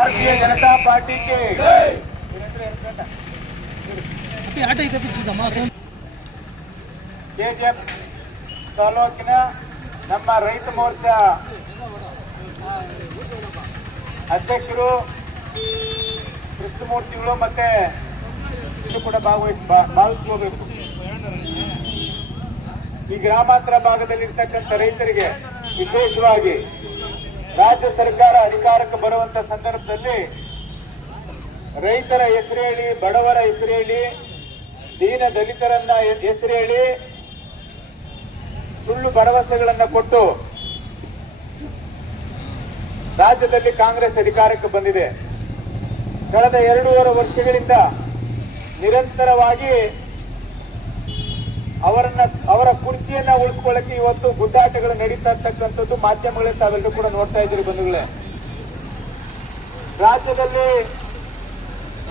Bharatiya Janata party के KGF ತಾಲೂಕಿನ ನಮ್ಮ ರೈತ ಮೋರ್ಚಾ ಅಧ್ಯಕ್ಷರು ಕೃಷ್ಣಮೂರ್ತಿಗಳು ಮತ್ತೆ ಕೂಡ ಭಾಗವಹಿಸಬೇಕು. ಈ ಗ್ರಾಮಾಂತರ ಭಾಗದಲ್ಲಿರ್ತಕ್ಕಂಥ ರೈತರಿಗೆ ವಿಶೇಷವಾಗಿ ರಾಜ್ಯ ಸರ್ಕಾರ ಅಧಿಕಾರಕ್ಕೆ ಬರುವಂತ ಸಂದರ್ಭದಲ್ಲಿ ರೈತರ ಹೆಸರು ಹೇಳಿ, ಬಡವರ ಹೆಸರು ಹೇಳಿ, ದೀನ ದಲಿತರನ್ನ ಹೆಸರು ಹೇಳಿ ಸುಳ್ಳು ಭರವಸೆಗಳನ್ನ ಕೊಟ್ಟು ರಾಜ್ಯದಲ್ಲಿ ಕಾಂಗ್ರೆಸ್ ಅಧಿಕಾರಕ್ಕೆ ಬಂದಿದೆ. ಕಳೆದ 2.5 ವರ್ಷಗಳಿಂದ ನಿರಂತರವಾಗಿ ಅವರ ಕುರ್ಚಿಯನ್ನ ಉಳಿಸ್ಕೊಳ್ಳಕ್ಕೆ ಇವತ್ತು ಗುದ್ದಾಟಗಳು ನಡೀತಾ ಇರ್ತಕ್ಕಂಥದ್ದು ಮಾಧ್ಯಮಗಳಲ್ಲಿ ತಾವೆಲ್ಲರೂ ಕೂಡ ನೋಡ್ತಾ ಇದ್ದೀರಿ ಬಂಧುಗಳೇ. ರಾಜ್ಯದಲ್ಲಿ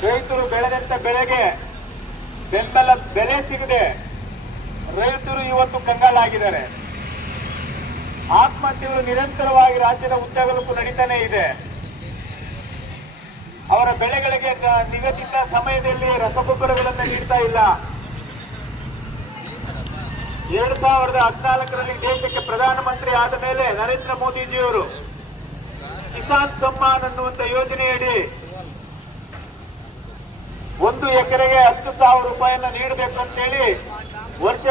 ರೈತರು ಬೆಳೆದಂತ ಬೆಳೆಗೆ ಬೆಂಬಲ ಬೆಲೆ ಸಿಗದೆ ರೈತರು ಇವತ್ತು ಕಂಗಾಲಾಗಿದ್ದಾರೆ. ಆತ್ಮಹತ್ಯೆಗಳು ನಿರಂತರವಾಗಿ ರಾಜ್ಯದ ಉದ್ದಗಲಕ್ಕೂ ನಡೀತಾನೆ ಇದೆ. ಅವರ ಬೆಳೆಗಳಿಗೆ ನಿಗದಿತ ಸಮಯದಲ್ಲಿ ರಸಗೊಬ್ಬರಗಳನ್ನು ನೀಡ್ತಾ ಇಲ್ಲ. 2014ರಲ್ಲಿ ದೇಶಕ್ಕೆ ಪ್ರಧಾನಮಂತ್ರಿ ಆದ ಮೇಲೆ ನರೇಂದ್ರ ಮೋದಿಜಿಯವರು ಕಿಸಾನ್ ಸಮ್ಮಾನ್ ಅನ್ನುವಂತ ಯೋಜನೆಯಡಿ 1 ಎಕರೆಗೆ 10,000 ರೂಪಾಯಿಯನ್ನ ನೀಡಬೇಕು ಅಂತೇಳಿ ವರ್ಷ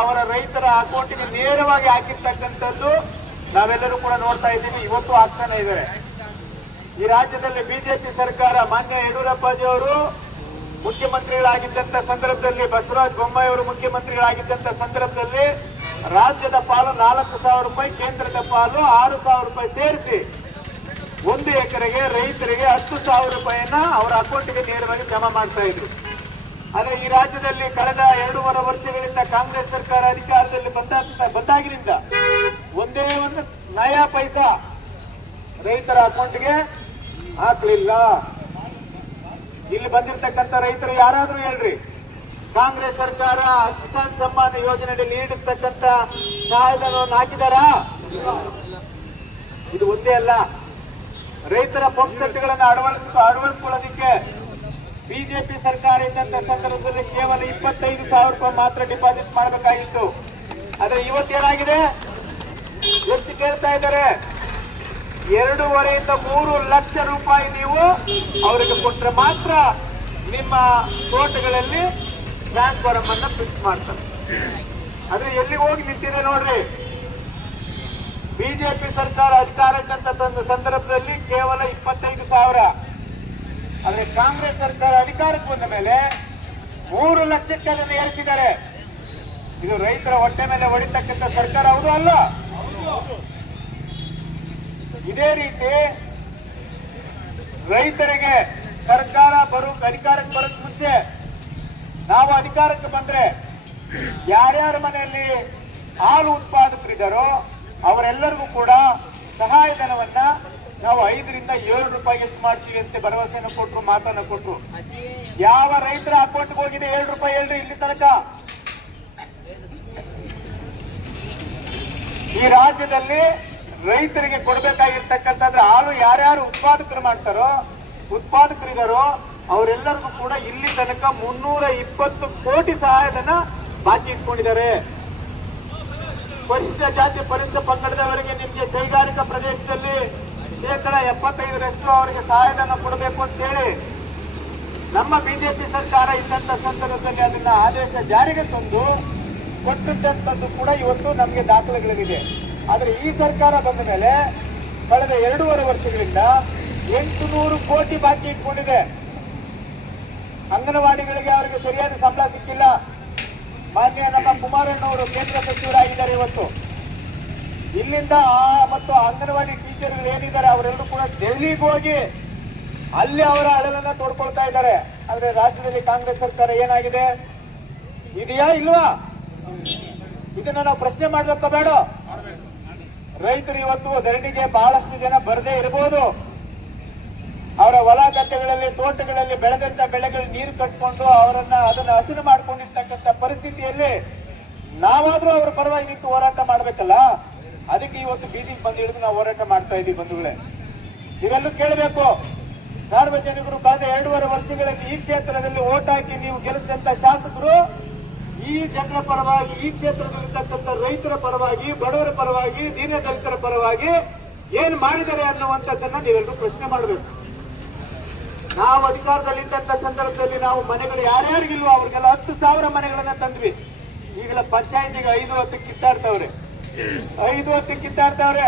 ಅವರ ರೈತರ ಅಕೌಂಟ್ಗೆ ನೇರವಾಗಿ ಹಾಕಿರ್ತಕ್ಕಂಥದ್ದು ನಾವೆಲ್ಲರೂ ಕೂಡ ನೋಡ್ತಾ ಇದ್ದೀವಿ. ಇವತ್ತು ಆಗ್ತಾನೆ ಇದ್ದಾರೆ. ಈ ರಾಜ್ಯದಲ್ಲಿ ಬಿಜೆಪಿ ಸರ್ಕಾರ ಮಾನ್ಯ ಯಡಿಯೂರಪ್ಪಾಜಿ ಅವರು ಮುಖ್ಯಮಂತ್ರಿಗಳಾಗಿದ್ದಂತ ಸಂದರ್ಭದಲ್ಲಿ, ಬಸವರಾಜ ಬೊಮ್ಮಾಯಿ ಅವರು ಮುಖ್ಯಮಂತ್ರಿಗಳಾಗಿದ್ದಂತ ಸಂದರ್ಭದಲ್ಲಿ ರಾಜ್ಯದ ಪಾಲು 4,000 ರೂಪಾಯಿ, ಕೇಂದ್ರದ ಪಾಲು 6,000 ರೂಪಾಯಿ ಸೇರಿಸಿ 1 ಎಕರೆಗೆ ರೈತರಿಗೆ 10,000 ರೂಪಾಯಿಯನ್ನ ಅವರ ಅಕೌಂಟ್ಗೆ ನೇರವಾಗಿ ಜಮಾ ಮಾಡ್ತಾ ಇದ್ರು. ಆದ್ರೆ ಈ ರಾಜ್ಯದಲ್ಲಿ ಕಳೆದ 2.5 ವರ್ಷಗಳಿಂದ ಕಾಂಗ್ರೆಸ್ ಸರ್ಕಾರ ಅಧಿಕಾರದಲ್ಲಿ ಬಂದಾಗಿನಿಂದ ಒಂದೇ ಒಂದು ನಯಾ ಪೈಸಾ ರೈತರ ಅಕೌಂಟ್ಗೆ ಹಾಕ್ಲಿಲ್ಲ. ಇಲ್ಲಿ ಬಂದಿರತಕ್ಕಂಥ ರೈತರು ಯಾರಾದ್ರೂ ಹೇಳ್ರಿ, ಕಾಂಗ್ರೆಸ್ ಸರ್ಕಾರ ಕಿಸಾನ್ ಸಮ್ಮಾನ್ ಯೋಜನೆಯಲ್ಲಿ ನೀಡಿರ್ತಕ್ಕಂಥ ಸಹಾಯಧನವನ್ನು ಹಾಕಿದಾರಾ? ಇದು ಒಂದೇ ಅಲ್ಲ, ರೈತರ ಪಂಪ್ ಸೆಟ್ಗಳನ್ನು ಅಳವಡಿಸಿಕೊಳ್ಳೋದಿಕ್ಕೆ ಬಿಜೆಪಿ ಸರ್ಕಾರ ಇದ್ದಂತ ಸಂದರ್ಭದಲ್ಲಿ ಕೇವಲ 25,000 ರೂಪಾಯಿ ಮಾತ್ರ ಡಿಪಾಸಿಟ್ ಮಾಡಬೇಕಾಗಿತ್ತು. ಆದ್ರೆ ಇವತ್ತೇನಾಗಿದೆ, ಎಷ್ಟು ಕೇಳ್ತಾ ಇದ್ದಾರೆ? 2.5 ಇಂದ 3 ಲಕ್ಷ ರೂಪಾಯಿ ನೀವು ಅವರಿಗೆ ಕೊಟ್ಟರೆ ಮಾತ್ರ ನಿಮ್ಮ ತೋಟಗಳಲ್ಲಿ ಟ್ರಾನ್ಸ್ಫಾರ್ಮ್ ಅನ್ನ ಫಿಕ್ಸ್ ಮಾಡ್ತಾರೆ. ಆದ್ರೆ ಎಲ್ಲಿಗೆ ಹೋಗಿ ನಿಂತಿದೆ ನೋಡ್ರಿ. ಬಿಜೆಪಿ ಸರ್ಕಾರ ಅಧಿಕಾರಕ್ಕಂತ ತಂದ ಸಂದರ್ಭದಲ್ಲಿ ಕೇವಲ 25,000. ಆದ್ರೆ ಕಾಂಗ್ರೆಸ್ ಸರ್ಕಾರ ಅಧಿಕಾರಕ್ಕೆ ಬಂದ ಮೇಲೆ 3 ಲಕ್ಷಕ್ಕೆ ಅದನ್ನು ಏರಿಸಿದ್ದಾರೆ. ಇದು ರೈತರ ಹೊಟ್ಟೆ ಮೇಲೆ ಹೊಡಿತಕ್ಕಂಥ ಸರ್ಕಾರ ಹೌದು ಅಲ್ಲ? ಇದೇ ರೀತಿ ರೈತರಿಗೆ ಸರ್ಕಾರ ಅಧಿಕಾರಕ್ಕೆ ಬರೋಕ್ ಮುಂಚೆ ನಾವು ಅಧಿಕಾರಕ್ಕೆ ಬಂದ್ರೆ ಯಾರ್ಯಾರ ಮನೆಯಲ್ಲಿ ಹಾಲು ಉತ್ಪಾದಕರಿದ್ದಾರೋ ಅವರೆಲ್ಲರಿಗೂ ಕೂಡ ಸಹಾಯಧನವನ್ನ ನಾವು 5 ರಿಂದ 7 ರೂಪಾಯಿ ಹೆಚ್ಚು ಮಾಡ್ತೀವಿ ಅಂತ ಭರವಸೆಯನ್ನು ಕೊಟ್ಟರು, ಮಾತನ್ನ ಕೊಟ್ಟರು. ಯಾವ ರೈತರ ಅಕೌಂಟ್ಗೆ ಹೋಗಿದೆ 7 ರೂಪಾಯಿ ಹೇಳ್ರಿ ಇಲ್ಲಿ ತನಕ? ಈ ರಾಜ್ಯದಲ್ಲಿ ರೈತರಿಗೆ ಕೊಡಬೇಕಾಗಿರ್ತಕ್ಕಂಥದ್ರೆ ಹಾಲು ಯಾರ್ಯಾರು ಉತ್ಪಾದಕರಿದ್ದಾರೋ ಅವರೆಲ್ಲರಿಗೂ ಕೂಡ ಇಲ್ಲಿ ತನಕ 320 ಕೋಟಿ ಸಹಾಯಧನ ಬಾಕಿ ಇಟ್ಕೊಂಡಿದ್ದಾರೆ. ಪರಿಶಿಷ್ಟ ಜಾತಿ ಪರಿಶಿಷ್ಟ ಪಂಗಡದವರಿಗೆ ನಿಮಗೆ ಕೈಗಾರಿಕಾ ಪ್ರದೇಶದಲ್ಲಿ 75% ಅವರಿಗೆ ಸಹಾಯಧನ ಕೊಡಬೇಕು ಅಂತ ಹೇಳಿ ನಮ್ಮ ಬಿಜೆಪಿ ಸರ್ಕಾರ ಇದ್ದಂತ ಸಂದರ್ಭದಲ್ಲಿ ಅದನ್ನ ಆದೇಶ ಜಾರಿಗೆ ತಂದು ಕೊಟ್ಟಿದ್ದಂಥದ್ದು ಕೂಡ ಇವತ್ತು ನಮಗೆ ದಾಖಲೆಗಳಿದೆ. ಆದ್ರೆ ಈ ಸರ್ಕಾರ ಬಂದ ಮೇಲೆ ಕಳೆದ 2.5 ವರ್ಷಗಳಿಂದ 800 ಕೋಟಿ ಬಾಕಿ ಇಟ್ಕೊಂಡಿದೆ. ಅಂಗನವಾಡಿಗಳಿಗೆ ಅವರಿಗೆ ಸರಿಯಾದ ಸಂಬಳ ಸಿಕ್ಕಿಲ್ಲ. ಮಾನ್ಯ ನಮ್ಮ ಕುಮಾರಣ್ಣವರು ಕೇಂದ್ರ ಸಚಿವರಾಗಿದ್ದಾರೆ. ಇವತ್ತು ಇಲ್ಲಿಂದ ಮತ್ತು ಅಂಗನವಾಡಿ ಟೀಚರ್ಗಳು ಏನಿದ್ದಾರೆ ಅವರೆಲ್ಲರೂ ಕೂಡ ದೆಹಲಿಗೆ ಹೋಗಿ ಅಲ್ಲಿ ಅವರ ಅಳಲನ್ನ ತೋಡ್ಕೊಳ್ತಾ ಇದ್ದಾರೆ. ಆದ್ರೆ ರಾಜ್ಯದಲ್ಲಿ ಕಾಂಗ್ರೆಸ್ ಸರ್ಕಾರ ಏನಾಗಿದೆ? ಇದೆಯಾ ಇಲ್ವಾ? ಇದನ್ನ ನಾವು ಪ್ರಶ್ನೆ ಮಾಡ್ಬೇಕ ಬೇಡ? ರೈತರು ಇವತ್ತು ಧರಣಿಗೆ ಬಹಳಷ್ಟು ಜನ ಬರದೇ ಇರಬಹುದು. ಅವರ ಹೊಲ ಗದ್ದೆಗಳಲ್ಲಿ, ತೋಟಗಳಲ್ಲಿ ಬೆಳೆದಂತ ಬೆಳೆಗಳು ನೀರು ಕಟ್ಕೊಂಡು ಅದನ್ನ ಹಸಿರು ಮಾಡ್ಕೊಂಡಿರ್ತಕ್ಕಂಥ ಪರಿಸ್ಥಿತಿಯಲ್ಲಿ ನಾವಾದ್ರೂ ಅವರ ಪರವಾಗಿ ನಿಂತು ಹೋರಾಟ ಮಾಡ್ಬೇಕಲ್ಲ. ಅದಕ್ಕೆ ಇವತ್ತು ಬೀದಿಗೆ ಬಂದು ಹಿಡಿದು ನಾವು ಹೋರಾಟ ಮಾಡ್ತಾ ಇದೀವಿ ಬಂಧುಗಳೇ. ನೀವೆಲ್ಲೂ ಕೇಳಬೇಕು, ಸಾರ್ವಜನಿಕರು ಕಳೆದ 2.5 ವರ್ಷಗಳಲ್ಲಿ ಈ ಕ್ಷೇತ್ರದಲ್ಲಿ ಓಟ್ ಹಾಕಿ ನೀವು ಗೆಲ್ಲಿಸಿದಂತ ಶಾಸಕರು ಈ ಜನರ ಪರವಾಗಿ, ಈ ಕ್ಷೇತ್ರದಲ್ಲಿರ್ತಕ್ಕಂಥ ರೈತರ ಪರವಾಗಿ, ಬಡವರ ಪರವಾಗಿ, ದೀನದಲಿತರ ಪರವಾಗಿ ಏನ್ ಮಾಡಿದ್ದಾರೆ ಅನ್ನುವಂಥದ್ದನ್ನ ನೀವೆಲ್ಲರೂ ಪ್ರಶ್ನೆ ಮಾಡಬೇಕು. ನಾವು ಅಧಿಕಾರದಲ್ಲಿದ್ದಂತ ಸಂದರ್ಭದಲ್ಲಿ ನಾವು ಮನೆಗಳು ಯಾರ್ಯಾರಿಗಿಲ್ವೋ ಅವ್ರಿಗೆಲ್ಲ 10,000 ಮನೆಗಳನ್ನ ತಂದ್ವಿ. ಈಗಲ ಪಂಚಾಯತಿಗೆ 5-10 ಕಿತ್ತಾಡ್ತಾವ್ರೆ, 5-10 ಕಿತ್ತಾಡ್ತಾವ್ರೆ.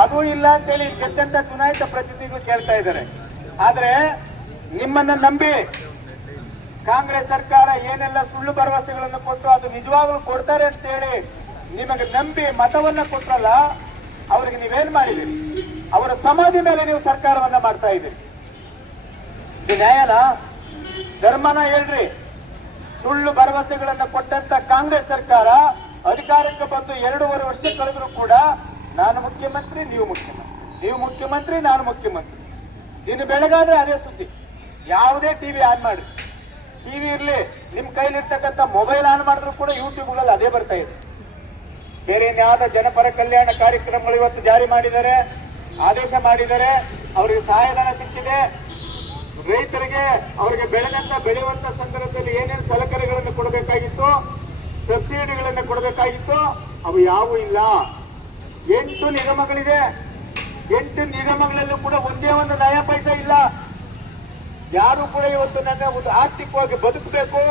ಅದು ಇಲ್ಲ ಅಂತೇಳಿ ಗೆದ್ದಂತ ಚುನಾಯಿತ ಪ್ರತಿನಿಧಿಗಳು ಕೇಳ್ತಾ ಇದ್ದಾರೆ. ಆದ್ರೆ ನಿಮ್ಮನ್ನ ನಂಬಿ ಕಾಂಗ್ರೆಸ್ ಸರ್ಕಾರ ಏನೆಲ್ಲ ಸುಳ್ಳು ಭರವಸೆಗಳನ್ನು ಕೊಟ್ಟು ಅದು ನಿಜವಾಗ್ಲೂ ಕೊಡ್ತಾರೆ ಅಂತ ಹೇಳಿ ನಿಮಗೆ ನಂಬಿ ಮತವನ್ನ ಕೊಟ್ರಲ್ಲ, ಅವ್ರಿಗೆ ನೀವೇನ್ ಮಾಡಿದಿರಿ? ಅವರ ಸಮಾಧಿ ಮೇಲೆ ನೀವು ಸರ್ಕಾರವನ್ನ ಮಾಡ್ತಾ ಇದ್ದೀರಿ. ಇದು ನ್ಯಾಯನಾ? ಧರ್ಮನ ಹೇಳ್ರಿ. ಸುಳ್ಳು ಭರವಸೆಗಳನ್ನ ಕೊಟ್ಟಂತ ಕಾಂಗ್ರೆಸ್ ಸರ್ಕಾರ ಅಧಿಕಾರಕ್ಕೆ ಬಂದು 2.5 ವರ್ಷ ಕಳೆದ್ರು ಕೂಡ ನಾನು ಮುಖ್ಯಮಂತ್ರಿ, ನೀವು ಮುಖ್ಯಮಂತ್ರಿ, ನೀವು ಮುಖ್ಯಮಂತ್ರಿ, ನಾನು ಮುಖ್ಯಮಂತ್ರಿ. ಇನ್ನು ಬೆಳಗಾದ್ರೆ ಅದೇ ಸುದ್ದಿ. ಯಾವುದೇ ಟಿವಿ ಆನ್ ಮಾಡ್ರಿ, ಟಿವಿ ಇರ್ಲಿ, ನಿಮ್ ಕೈಲಿರ್ತಕ್ಕಂಥ ಮೊಬೈಲ್ ಆನ್ ಮಾಡಿದ್ರು ಕೂಡ ಯೂಟ್ಯೂಬ್ಗಳಲ್ಲಿ ಅದೇ ಬರ್ತಾ ಇದೆ. ಬೇರೆ ಇನ್ಯಾವುದ ಜನಪರ ಕಲ್ಯಾಣ ಕಾರ್ಯಕ್ರಮಗಳು ಇವತ್ತು ಜಾರಿ ಮಾಡಿದ್ದಾರೆ, ಆದೇಶ ಮಾಡಿದ್ದಾರೆ. ಅವರಿಗೆ ಸಹಾಯಧನ ಸಿಕ್ಕಿದೆ. ರೈತರಿಗೆ ಅವರಿಗೆ ಬೆಳೆಯುವಂತ ಸಂದರ್ಭದಲ್ಲಿ ಏನೇನು ಸಲಕರಣೆಗಳನ್ನು ಕೊಡಬೇಕಾಗಿತ್ತು, ಸಬ್ಸಿಡಿಗಳನ್ನು ಕೊಡಬೇಕಾಗಿತ್ತು, ಅವು ಯಾವೂ ಇಲ್ಲ. 8 ನಿಗಮಗಳಿದೆ. 8 ನಿಗಮಗಳಲ್ಲೂ ಕೂಡ ಒಂದೇ ಒಂದು ನಯ ಪೈಸಾ ಇಲ್ಲ. ಯಾರು ಕೂಡ ಇವತ್ತು ನನ್ನ ಒಂದು ಆರ್ಥಿಕವಾಗಿ ಬದುಕಬೇಕು,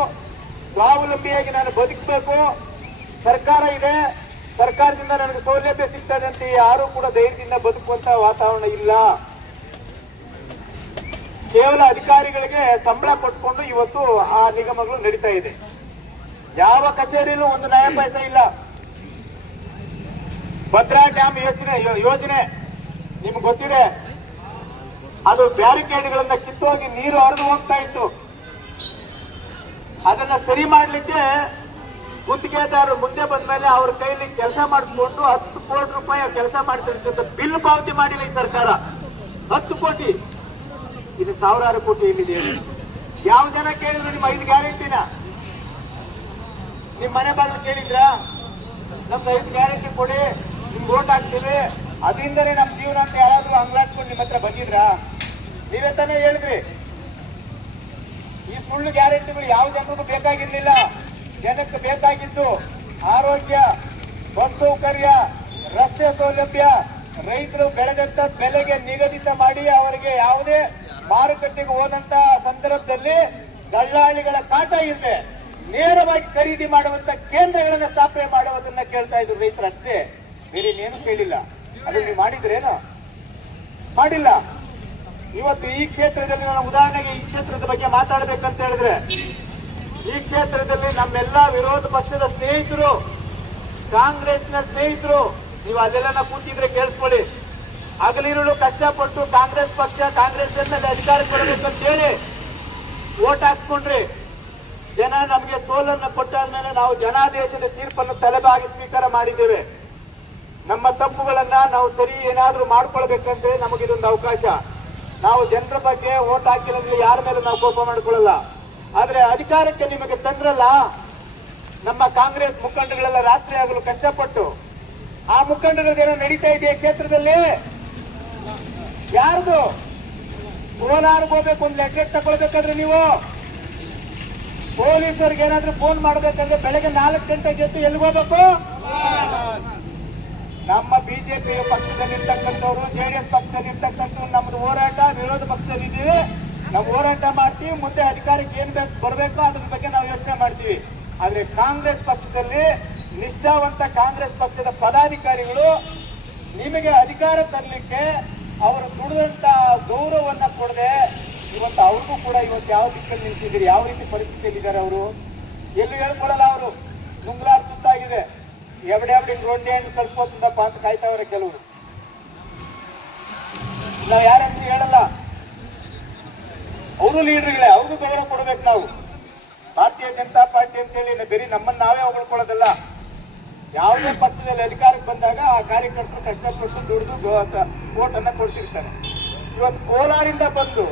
ಸ್ವಾವಲಂಬಿಯಾಗಿ ನಾನು ಬದುಕಬೇಕು, ಸರ್ಕಾರ ಇದೆ, ಸರ್ಕಾರದಿಂದ ನನಗೆ ಸೌಲಭ್ಯ ಸಿಗ್ತದೆ ಅಂತ ಯಾರು ಕೂಡ ಧೈರ್ಯದಿಂದ ಬದುಕುವಂತ ವಾತಾವರಣ ಇಲ್ಲ. ಕೇವಲ ಅಧಿಕಾರಿಗಳಿಗೆ ಸಂಬಳ ಕೊಟ್ಕೊಂಡು ಇವತ್ತು ಆ ನಿಗಮಗಳು ನಡೀತಾ ಇದೆ. ಯಾವ ಕಚೇರಿಯಲ್ಲೂ ಒಂದು ನಯ ಪೈಸಾ ಇಲ್ಲ. ಭದ್ರಾ ಡ್ಯಾಮ್ ಯೋಜನೆ ನಿಮ್ಗೆ ಗೊತ್ತಿದೆ. ಅದು ಬ್ಯಾರಿಕೇಡ್ಗಳನ್ನ ಕಿತ್ತೋಗಿ ನೀರು ಹರಿದು ಹೋಗ್ತಾ ಇತ್ತು. ಅದನ್ನ ಸರಿ ಮಾಡ್ಲಿಕ್ಕೆ ಗುತ್ತಿಗೆದಾರರು ಮುಂದೆ ಬಂದ ಮೇಲೆ ಅವ್ರ ಕೈಲಿ ಕೆಲಸ ಮಾಡಿಸ್ಕೊಂಡು 10 ಕೋಟಿ ರೂಪಾಯಿ ಕೆಲಸ ಮಾಡ್ತಿರ್ತಕ್ಕಂಥ ಬಿಲ್ ಪಾವತಿ ಮಾಡಿಲ್ಲ ಈ ಸರ್ಕಾರ. 10 ಕೋಟಿ, ಇದು ಸಾವಿರಾರು ಕೋಟಿ ಇಲ್ಲಿದೆ. ಯಾವ ಜನ ಕೇಳಿದ್ರು ನಿಮ್ಮ 5 ಗ್ಯಾರಂಟಿನ? ನಿಮ್ ಮನೆ ಬಾಗಿಲು ಕೇಳಿದ್ರ? ನಮ್ದು 5 ಗ್ಯಾರಂಟಿ ಕೊಡಿ, ನಿಮ್ಗೆ ಓಟ್ ಹಾಕ್ತೀವಿ, ಅದರಿಂದನೇ ನಮ್ ಜೀವನ ಅಂತ ಯಾರಾದ್ರೂ ಅಂಗ್ಲಾಡ್ಸ್ಕೊಂಡು ನಿಮ್ಮ ಹತ್ರ ಬಂದಿದ್ರಾ? ನೀವೇ ತಾನೇ ಹೇಳಿದ್ರಿ. ಈ ಸುಳ್ಳು ಗ್ಯಾರಂಟಿಗಳು ಯಾವ ಜನರಿಗೂ ಬೇಕಾಗಿರ್ಲಿಲ್ಲ. ಜನಕ್ಕೆ ಬೇಕಾಗಿದ್ದು ಆರೋಗ್ಯ, ಬಸ್ ಸೌಕರ್ಯ, ರಸ್ತೆ ಸೌಲಭ್ಯ, ರೈತರು ಬೆಳೆದಂತ ಬೆಲೆಗೆ ನಿಗದಿತ ಮಾಡಿ ಅವರಿಗೆ ಯಾವುದೇ ಮಾರುಕಟ್ಟೆಗೆ ಹೋದಂತ ಸಂದರ್ಭದಲ್ಲಿ ದಳ್ಳಾಳಿಗಳ ಕಾಟ ಇಲ್ಲದೆ ನೇರವಾಗಿ ಖರೀದಿ ಮಾಡುವಂತ ಕೇಂದ್ರಗಳನ್ನ ಸ್ಥಾಪನೆ ಮಾಡುವುದನ್ನ ಕೇಳ್ತಾ ಇದ್ರು ರೈತರು ಅಷ್ಟೇ, ಬೇರೆ ಇನ್ನೇನು ಕೇಳಿಲ್ಲ. ಅದು ನೀವು ಮಾಡಿದ್ರೇನು? ಮಾಡಿಲ್ಲ. ಇವತ್ತು ಈ ಕ್ಷೇತ್ರದಲ್ಲಿ ನಾನು ಉದಾಹರಣೆಗೆ ಈ ಕ್ಷೇತ್ರದ ಬಗ್ಗೆ ಮಾತಾಡಬೇಕಂತ ಹೇಳಿದ್ರೆ, ಈ ಕ್ಷೇತ್ರದಲ್ಲಿ ನಮ್ಮೆಲ್ಲಾ ವಿರೋಧ ಪಕ್ಷದ ಸ್ನೇಹಿತರು, ಕಾಂಗ್ರೆಸ್ನ ಸ್ನೇಹಿತರು, ನೀವು ಅಲ್ಲೆಲ್ಲ ಕೂತಿದ್ರೆ ಕೇಳಿಸ್ಕೊಳ್ಳಿ. ಹಗಲಿರುಳು ಕಷ್ಟಪಟ್ಟು ಕಾಂಗ್ರೆಸ್ ಪಕ್ಷ, ಕಾಂಗ್ರೆಸ್ ಅಧಿಕಾರಕ್ಕೆ ಬರಬೇಕಂತ ಹೇಳಿ ಓಟ್ ಹಾಕ್ಸ್ಕೊಂಡ್ರಿ. ಜನ ನಮಗೆ ಸೋಲನ್ನು ಕೊಟ್ಟಾದ್ಮೇಲೆ ನಾವು ಜನಾದೇಶದ ತೀರ್ಪನ್ನು ತಲೆಬಾಗಿ ಸ್ವೀಕಾರ ಮಾಡಿದ್ದೇವೆ. ನಮ್ಮ ತಪ್ಪುಗಳನ್ನ ನಾವು ಸರಿ ಏನಾದ್ರೂ ಮಾಡ್ಕೊಳ್ಬೇಕಂದ್ರೆ ನಮಗಿದೊಂದು ಅವಕಾಶ. ನಾವು ಜನರ ಬಗ್ಗೆ ಓಟ್ ಹಾಕಿರೋದ್ರಲ್ಲಿ ಯಾರ ಮೇಲೆ ನಾವು ಕೋಪ ಮಾಡ್ಕೊಳ್ಳಲ್ಲ. ಆದ್ರೆ ಅಧಿಕಾರಕ್ಕೆ ನಿಮಗೆ ತಂದ್ರಲ್ಲ, ನಮ್ಮ ಕಾಂಗ್ರೆಸ್ ಮುಖಂಡಗಳೆಲ್ಲ ರಾತ್ರಿ ಆಗಲು ಕಷ್ಟಪಟ್ಟು ಆ ಮುಖಂಡರದೇನೋ ನಡೀತಾ ಇದೆಯಾ ಕ್ಷೇತ್ರದಲ್ಲಿ? ಯಾರ್ದು? ಕೋಲಾರ್ಗೆ ಹೋಗ್ಬೇಕು, ಒಂದು ಲೆಟರ್ ತಗೊಳ್ಬೇಕಾದ್ರೆ ನೀವು ಪೊಲೀಸರಿಗೆ ಏನಾದ್ರೂ ಫೋನ್ ಮಾಡ್ಬೇಕಂದ್ರೆ ಬೆಳಗ್ಗೆ 4 ಗಂಟೆಗೆ ಎದ್ದು ಎಲ್ಲಿಗೋಗ್ಬೇಕು? ನಮ್ಮ ಬಿಜೆಪಿ ಪಕ್ಷದಲ್ಲಿರ್ತಕ್ಕಂಥವ್ರು, ಜೆಡಿಎಸ್ ಪಕ್ಷದಲ್ಲಿರ್ತಕ್ಕಂಥವ್ರು, ನಮ್ದು ಹೋರಾಟ ವಿರೋಧ ಪಕ್ಷದಲ್ಲಿದ್ದೀವಿ, ನಾವು ಹೋರಾಟ ಮಾಡ್ತೀವಿ. ಮುಂದೆ ಅಧಿಕಾರಕ್ಕೆ ಏನ್ ಬರಬೇಕು ಅದ್ರ ಬಗ್ಗೆ ನಾವು ಯೋಚನೆ ಮಾಡ್ತೀವಿ. ಆದ್ರೆ ಕಾಂಗ್ರೆಸ್ ಪಕ್ಷದಲ್ಲಿ ನಿಷ್ಠಾವಂತ ಕಾಂಗ್ರೆಸ್ ಪಕ್ಷದ ಪದಾಧಿಕಾರಿಗಳು ನಿಮಗೆ ಅಧಿಕಾರ ತರಲಿಕ್ಕೆ ಅವರು ದುಡಿದಂತ ಗೌರವವನ್ನ ಕೊಡದೆ ಇವತ್ತು ಅವ್ರಿಗೂ ಕೂಡ ಇವತ್ತು ಯಾವ ದಿಕ್ಕಲ್ಲಿ ನಿಲ್ಸಿದ್ದೀರಿ, ಯಾವ ರೀತಿ ಪರಿಸ್ಥಿತಿಯಲ್ಲಿದ್ದಾರೆ ಅವರು? ಎಲ್ಲೂ ಹೇಳ್ಕೊಡಲ್ಲ. ಅವರು ನುಂಗ್ಲಾರ್ ಸುತ್ತಾಗಿದೆ, ಎವಡೆ ರೋಡ್ ಹಣ್ಣು ಕಳ್ಸ್ಕೊತಂದಪ್ಪ ಅಂತ ಕಾಯ್ತಾವ್ರೆ ಕೆಲವರು. ನಾವು ಯಾರಂತ ಹೇಳಲ್ಲ. ಅವರು ಲೀಡರ್ಗಳೇ, ಅವ್ರಿಗೂ ಗೌರವ ಕೊಡ್ಬೇಕು ನಾವು. ಭಾರತೀಯ ಜನತಾ ಪಾರ್ಟಿ ಅಂತೇಳಿ ಬರೀ ನಮ್ಮನ್ನ ನಾವೇ ಹೊಗಳ್ಕೊಳ್ಳೋದಲ್ಲ. ಯಾವುದೇ ಪಕ್ಷದಲ್ಲಿ ಅಧಿಕಾರಕ್ಕೆ ಬಂದಾಗ ಆ ಕಾರ್ಯಕರ್ತರು ಕಷ್ಟಪಟ್ಟು ದುಡಿದು ವೋಟ್ ಅನ್ನ ಕೊಡ್ಸಿರ್ತಾರೆ. ಇವತ್ತು ಕೋಲಾರಿಂದ ಬಂದು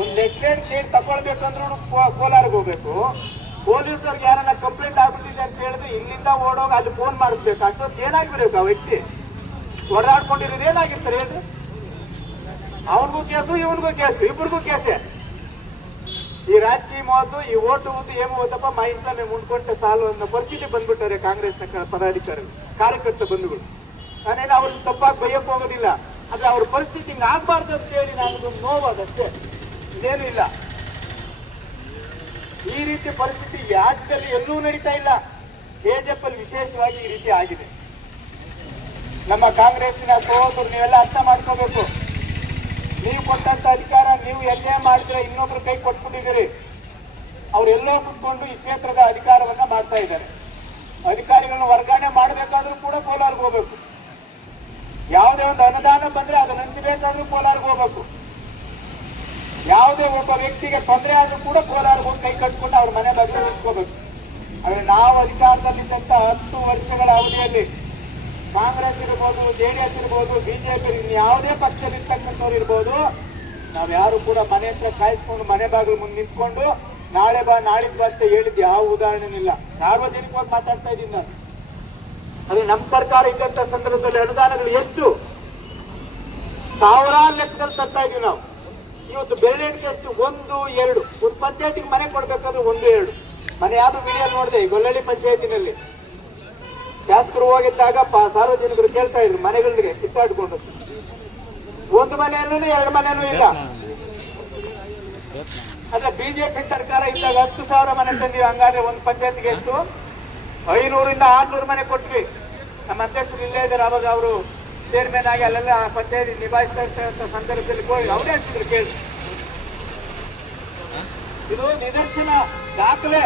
ಒಂದು ಲೆಕ್ಚರ್ ಕೇಳಿ ತಗೊಳ್ಬೇಕಂದ್ರೂ ಕೋಲಾರ್ಗೆ ಹೋಗ್ಬೇಕು. ಪೊಲೀಸರಿಗೆ ಯಾರನ್ನ ಕಂಪ್ಲೇಂಟ್ ಆಗ್ಬಿಟ್ಟಿದೆ ಅಂತ ಹೇಳಿದ್ರೆ ಇಲ್ಲಿಂದ ಓಡೋಗಿ ಅಲ್ಲಿ ಫೋನ್ ಮಾಡಿಸ್ಬೇಕು. ಅಷ್ಟೊತ್ತು ಏನಾಗಿರ್ಬೇಕು? ಆ ವ್ಯಕ್ತಿ ಓಡಾಡ್ಕೊಂಡಿರೋದು ಏನಾಗಿರ್ತಾರೆ ಹೇಳ್ರಿ? ಅವನಿಗೂ ಕೇಸು ಇವನಿಗೂ ಕೇಸು, ಇಬ್ಬರಿಗೂ ಕೇಸೆ. ಈ ರಾಜಕೀಯ ಮಹತ್ವ, ಈ ಓಟು ಒಂದು ಏಮು ಓದಪ್ಪ ಮಾ ಇಂತ మేము ಮುಂಡ್ಕೊಂಡೆ ಸಾಲು ಅನ್ನೋ ಪರಿಸ್ಥಿತಿ ಬಂದ್ಬಿಟ್ಟಾರೆ ಕಾಂಗ್ರೆಸ್ನ ಪದಾಧಿಕಾರಿಗಳು, ಕಾರ್ಯಕರ್ತ ಬಂಧುಗಳು. ನಾನೇನು ಅವ್ರನ್ನ ತಪ್ಪಾಗಿ ಬೈಯಕ್ಕೆ ಹೋಗೋದಿಲ್ಲ, ಆದ್ರೆ ಅವ್ರ ಪರಿಸ್ಥಿತಿ ಹಿಂಗೆ ಆಗ್ಬಾರ್ದು ಅಂತ ಹೇಳಿ ನನಗೊಂದು ನೋವಾದಷ್ಟೇ, ಇದೇನು ಇಲ್ಲ. ಈ ರೀತಿ ಪರಿಸ್ಥಿತಿ ರಾಜ್ಯದಲ್ಲಿ ಎಲ್ಲೂ ನಡೀತಾ ಇಲ್ಲ. ಕೆಜಿಎಫ್ ಅಲ್ಲಿ ವಿಶೇಷವಾಗಿ ಈ ರೀತಿ ಆಗಿದೆ. ನಮ್ಮ ಕಾಂಗ್ರೆಸ್ಸಿನ ಸಹೋದರರು ನೀವೆಲ್ಲ ಅರ್ಥ ಮಾಡ್ಕೋಬೇಕು. ನೀವು ಕೊಟ್ಟಂತ ಅಧಿಕಾರ ನೀವು ಎಲ್ಲೇ ಮಾಡಿದ್ರೆ ಇನ್ನೊಬ್ರು ಕೈ ಕೊಟ್ಬಿಟ್ಟಿದ್ದೀರಿ. ಅವರೆಲ್ಲೋ ಕುತ್ಕೊಂಡು ಈ ಕ್ಷೇತ್ರದ ಅಧಿಕಾರವನ್ನ ಮಾಡ್ತಾ ಇದ್ದಾರೆ. ಅಧಿಕಾರಿಗಳನ್ನ ವರ್ಗಾವಣೆ ಮಾಡಬೇಕಾದ್ರೂ ಕೂಡ ಕೋಲಾರ್ಗೆ ಹೋಗ್ಬೇಕು. ಯಾವುದೇ ಒಂದು ಅನುದಾನ ಬಂದ್ರೆ ಅದನ್ನ ಹಂಚಬೇಕಾದ್ರೂ ಕೋಲಾರ್ಗೆ ಹೋಗ್ಬೇಕು. ಯಾವುದೇ ಒಬ್ಬ ವ್ಯಕ್ತಿಗೆ ತೊಂದರೆ ಆದ್ರೂ ಕೂಡ ಕೋಲಾರ್ಗೆ ಹೋಗಿ ಕೈ ಕಟ್ಕೊಂಡು ಅವ್ರ ಮನೆ ಬಗ್ಗೆ ನಿಂತ್ಕೋಬೇಕು. ಆದ್ರೆ ನಾವು ಅಧಿಕಾರದಲ್ಲಿದ್ದಂತ 10 ವರ್ಷಗಳ ಅವಧಿಯಲ್ಲಿ ಕಾಂಗ್ರೆಸ್ ಇರ್ಬೋದು, ಜೆಡಿಎಸ್ ಇರ್ಬೋದು, ಬಿಜೆಪಿ ಯಾವುದೇ ಪಕ್ಷದಲ್ಲಿರ್ತಕ್ಕಂಥವ್ರು ಇರ್ಬೋದು, ನಾವ್ಯಾರು ಕೂಡ ಮನೆ ಹತ್ರ ಕಾಯಿಸ್ಕೊಂಡು ಮನೆ ಬಾಗಿಲು ಮುಂದೆ ನಿಂತ್ಕೊಂಡು ನಾಳೆ ಬಾ ನಾಳಿದ್ದು ಅಂತ ಹೇಳಿದ್ದು ಯಾವ ಉದಾಹರಣೆನಿಲ್ಲ. ಸಾರ್ವಜನಿಕವಾಗಿ ಮಾತಾಡ್ತಾ ಇದ್ದೀನಿ ನಾನು. ಅದೇ ನಮ್ಮ ಸರ್ಕಾರ ಇದ್ದಂತ ಸಂದರ್ಭದಲ್ಲಿ ಅನುದಾನಗಳು ಎಷ್ಟು ಸಾವಿರಾರು ಲೆಕ್ಕದಲ್ಲಿ ತರ್ತಾ ಇದೀವಿ ನಾವು. ಇವತ್ತು ಬೆರಳೆಣಿಕೆ ಎಷ್ಟು, 1, 2 ಒಂದು ಪಂಚಾಯತಿಗೆ ಮನೆ ಕೊಡ್ಬೇಕಾದ್ರೆ 1, 2 ಮನೆ. ಯಾವ್ದು ವಿಡಿಯೋ ನೋಡಿದೆ ಗೊಲ್ಲಳ್ಳಿ ಪಂಚಾಯತಿನಲ್ಲಿ ಶಾಸಕರು ಹೋಗಿದ್ದಾಗ ಸಾರ್ವಜನಿಕರು ಕೇಳ್ತಾ ಇದ್ರು ಮನೆಗಳಿಗೆ ಕಿತ್ತಾಡ್ಕೊಂಡು. 1 ಮನೆಯಲ್ಲೂ 2 ಮನೆಯೂ ಇಲ್ಲ. ಆದ್ರೆ ಬಿಜೆಪಿ ಸರ್ಕಾರ ಇದ್ದಾಗ 10,000 ಮನೆ ತಂದಿವಿ. ಹಂಗಾದ್ರೆ ಒಂದು ಪಂಚಾಯತ್ಗೆ ಎಷ್ಟು 500ರಿಂದ 600 ಮನೆ ಕೊಟ್ವಿ. ನಮ್ಮ ಅಧ್ಯಕ್ಷರು ಇಲ್ಲೇ ಇದ್ದಾರೆ, ಅವಾಗ ಅವರು ಚೇರ್ಮನ್ ಆಗಿ ಅಲ್ಲೆಲ್ಲ ಪಂಚಾಯತ್ ನಿಭಾಯಿಸ್ತಾ ಇರ್ತಕ್ಕಂಥ ಸಂದರ್ಭದಲ್ಲಿ ಹೋಗಿ ಅವರೇ ಹಚ್ಚಿದ್ರು ಕೇಳಿ. ಇದು ನಿದರ್ಶನ ದಾಖಲೆ.